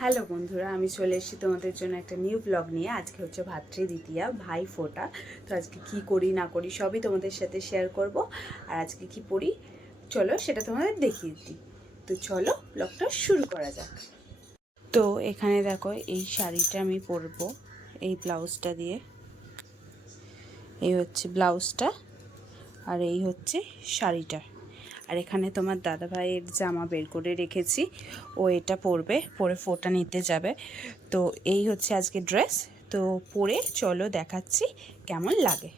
Hello বন্ধুরা, আমি চলে এসেছি তোমাদের জন্য একটা নিউ ব্লগ নিয়ে। আজকে হচ্ছে ভাতৃদ্বিতীয়া, ভাই ফোঁটা। তো আজকে কি করি না করি সবই তোমাদের সাথে শেয়ার করব। আর আজকে কি পড়ি চলো সেটা তোমাদের দেখিয়ে দিই। তো চলো ব্লগটা শুরু করা যাক। তো এখানে দেখো এই শাড়িটা আমি পরবো এই ব্লাউজটা দিয়ে। এই হচ্ছে ব্লাউজটা আর এই হচ্ছে শাড়িটা। আর এখানে তোমার দাদাভাইয়ের জামা বের করে রেখেছি, ও এটা পরবে, পরে ফোঁটা নিতে যাবে। তো এই হচ্ছে আজকে ড্রেস। তো পরে চলো দেখাচ্ছি কেমন লাগে।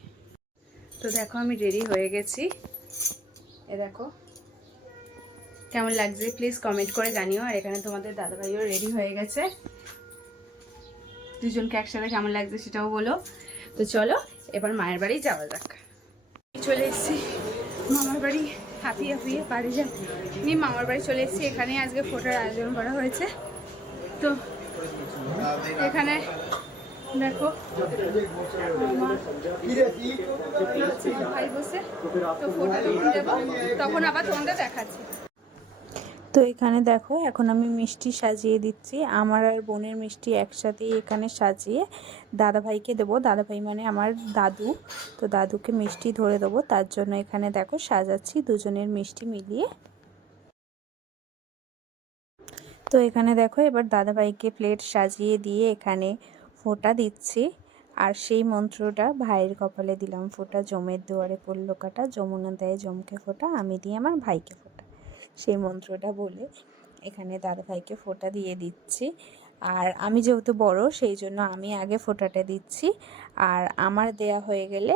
তো দেখো আমি রেডি হয়ে গেছি। এ দেখো কেমন লাগছে প্লিজ কমেন্ট করে জানিও। আর এখানে তোমাদের দাদাভাইও রেডি হয়ে গেছে, দুজনকে একসাথে কেমন লাগছে সেটাও বলো। তো চলো এবার মায়ের বাড়ি যাওয়া যাক। চলে এসেছি মামার বাড়ি, হাঁপিয়ে হাঁপিয়ে বাড়ি যাই নি। মামার বাড়ি চলে এসেছি, এখানে আজকে ফোটার আয়োজন করা হয়েছে। তো এখানে দেখো ভাই বসে, তো ফোটা যখন দেবো তখন আবার তোমাদের দেখাচ্ছি। তো এখানে দেখো এখন আমি মিষ্টি সাজিয়ে দিচ্ছি, আমার আর বোনের মিষ্টি একসাথেই এখানে সাজিয়ে দাদাভাইকে দেবো। দাদাভাই মানে আমার দাদু। তো দাদুকে মিষ্টি ধরে দেবো, তার জন্য এখানে দেখো সাজাচ্ছি দুজনের মিষ্টি মিলিয়ে। তো এখানে দেখো এবার দাদাভাইকে প্লেট সাজিয়ে দিয়ে এখানে ফোঁটা দিচ্ছি। আর সেই মন্ত্রটা ভাইয়ের কপালে দিলাম, ফোঁটা জমের দুয়ারে পড়লো কাটা, যমুনা দেয় জমকে ফোঁটা, আমি দিই আমার ভাইকে ফোঁটা। সেই মন্ত্রটা বলে এখানে দাদাভাইকে ফোঁটা দিয়ে দিচ্ছি। আর আমি যেহেতু বড় সেই জন্য আমি আগে ফোঁটাটা দিচ্ছি। আর আমার দেয়া হয়ে গেলে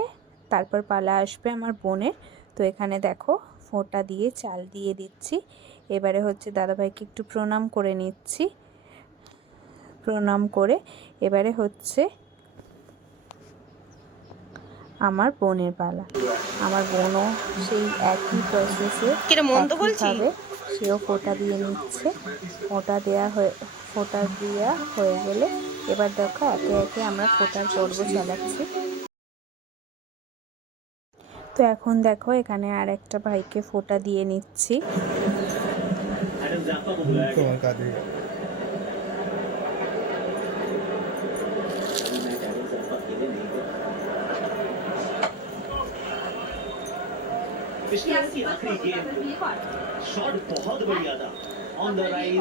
তারপর পালা আসবে আমার বোনের। তো এখানে দেখো ফোঁটা দিয়ে চাল দিয়ে দিচ্ছি। এবারে হচ্ছে দাদাভাইকে একটু প্রণাম করে নিচ্ছি। প্রণাম করে এবারে হচ্ছে আমার বোনের পালা। আমার বোনও সেই একই প্রসেসে একইভাবে সেও ফোঁটা দিয়ে নিচ্ছে। ফোঁটা দেওয়া হয়ে গেলে এবার দেখো একে একে আমরা ফোঁটার পর্ব চালাচ্ছি। তো এখন দেখো এখানে আর একটা ভাইকে ফোঁটা দিয়ে নিচ্ছি। शॉट बहुत बढ़िया था ऑन द राइज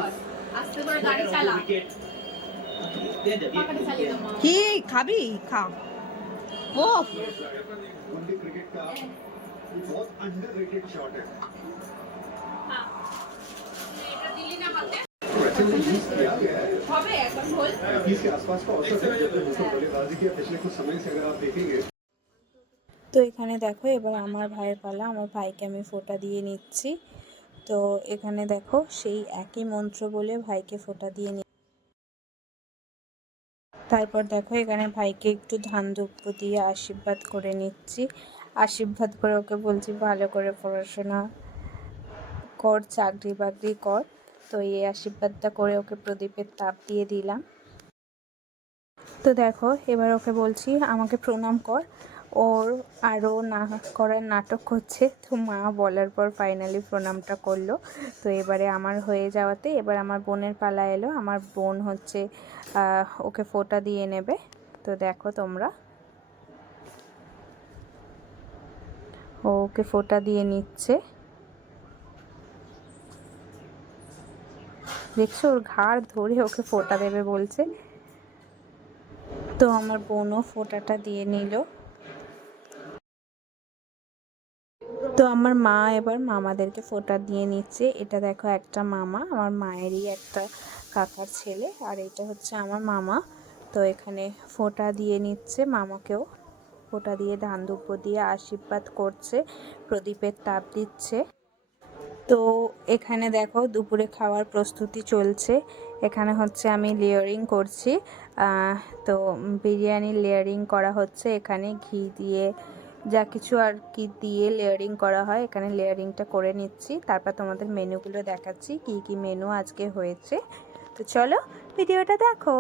কি খাবি খা ও क्रिकेट का बहुत अंडररेटेड शॉट है इसके आसपास का औसत है उसको बल्लेबाजी किया पिछले कुछ समय से अगर आप देखेंगे। তো এখানে দেখো এবার আমার ভাইয়ের পালা, আমার ভাইকে আমি ফোঁটা দিয়ে নিচ্ছি। তো এখানে দেখো সেই একই মন্ত্র বলে ভাইকে ফোঁটা দিয়ে তারপর দেখো এখানে ভাইকে একটু ধান ধূপ দিয়ে আশীর্বাদ করে নিচ্ছি। আশীর্বাদ করে ওকে বলছি ভালো করে পড়াশোনা কর, চাকরি বাকরি কর। তো এই আশীর্বাদটা করে ওকে প্রদীপের তাপ দিয়ে দিলাম। তো দেখো এবার ওকে বলছি আমাকে প্রণাম কর। ওর আরও না করার নাটক করছে, তো মা বলার পর ফাইনালি প্রণামটা করলো। তো এবারে আমার হয়ে যাওয়াতে এবার আমার বোনের পালা এলো। আমার বোন হচ্ছে ওকে ফোঁটা দিয়ে নেবে। তো দেখো তোমরা ওকে ফোঁটা দিয়ে নিচ্ছে, দেখছো ওর ঘাড় ধরে ওকে ফোঁটা দেবে বলছে। তো আমার বোনও ফোঁটাটা দিয়ে নিল। তো আমার মা এবার মামাদেরকে ফোঁটা দিয়ে নিচ্ছে। এটা দেখো একটা মামা, আমার মায়েরই একটা কাকার ছেলে, আর এটা হচ্ছে আমার মামা। তো এখানে ফোঁটা দিয়ে নিচ্ছে, মামাকেও ফোঁটা দিয়ে ধান ধূপ দিয়ে আশীর্বাদ করছে, প্রদীপের তাপ দিচ্ছে। তো এখানে দেখো দুপুরে খাওয়ার প্রস্তুতি চলছে। এখানে হচ্ছে আমি লেয়ারিং করছি। তো বিরিয়ানির লেয়ারিং করা হচ্ছে, এখানে ঘি দিয়ে যা কিছু আর কি দিয়ে লেয়ারিং করা হয়, এখানে লেয়ারিংটা করে নিচ্ছি। তারপর তোমাদের মেনুগুলো দেখাচ্ছি কি কি মেনু আজকে হয়েছে। তো চলো ভিডিওটা দেখো।